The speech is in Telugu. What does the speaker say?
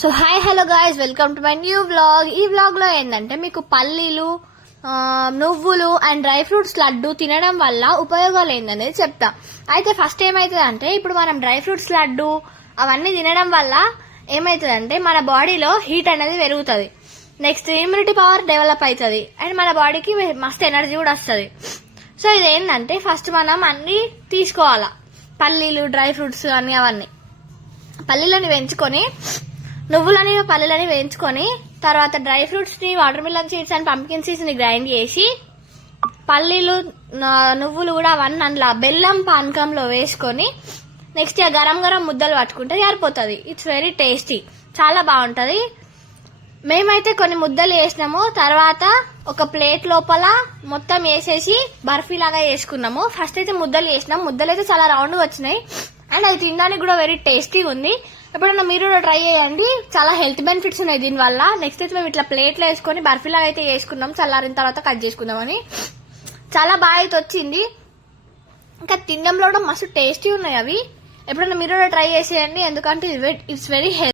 So hi hello guys, welcome to my new vlog. ఈ వ్లాగ్ లో ఏంటంటే మీకు పల్లీలు, నువ్వులు అండ్ డ్రై ఫ్రూట్స్ లడ్డు తినడం వల్ల ఉపయోగాలు ఏందనేది చెప్తా. అయితే ఫస్ట్ ఏమైతుంది అంటే, ఇప్పుడు మనం డ్రై ఫ్రూట్స్ లడ్డు అవన్నీ తినడం వల్ల ఏమైతుందంటే మన బాడీలో హీట్ అనేది పెరుగుతుంది. నెక్స్ట్ ఇమ్యూనిటీ పవర్ డెవలప్ అవుతుంది అండ్ మన బాడీకి మస్తు ఎనర్జీ కూడా వస్తుంది. సో ఇది ఏంటంటే ఫస్ట్ మనం అన్ని తీసుకోవాలా, పల్లీలు, డ్రై ఫ్రూట్స్ అన్ని అవన్నీ పల్లీలని వేయించుకొని, నువ్వులని పల్లీలని వేయించుకొని, తర్వాత డ్రై ఫ్రూట్స్ ని, water melon seeds and pumpkin seeds ని గ్రైండ్ చేసి, పల్లీలు, నువ్వులు కూడా అవన్నీ అందులో బెల్లం పానకంలో వేసుకొని, నెక్స్ట్ గరం గరం ముద్దలు పట్టుకుంటే సరిపోతుంది. ఇట్స్ వెరీ టేస్టీ, చాలా బాగుంటది. మేమైతే కొన్ని ముద్దలు వేసినాము, తర్వాత ఒక ప్లేట్ లోపల మొత్తం వేసేసి బర్ఫీ లాగా వేసుకున్నాము. ఫస్ట్ అయితే ముద్దలు వేసినాం, ముద్దలు అయితే చాలా రౌండ్ వచ్చినాయి అండ్ అది తినడానికి కూడా వెరీ టేస్టీగా ఉంది. ఎప్పుడైనా మీరు కూడా ట్రై చేయండి, చాలా హెల్త్ బెనిఫిట్స్ ఉన్నాయి దీనివల్ల. నెక్స్ట్ అయితే మేము ఇట్లా ప్లేట్లో వేసుకొని బర్ఫీలాగా అయితే వేసుకున్నాం, చల్లారిన తర్వాత కట్ చేసుకుందామని. చాలా బాగా అయితే వచ్చింది, ఇంకా తినడంలో కూడా మస్తు టేస్టీ ఉన్నాయి అవి. ఎప్పుడైనా మీరు కూడా ట్రై చేసేయండి, ఎందుకంటే ఇట్స్ వెరీ హెల్త్.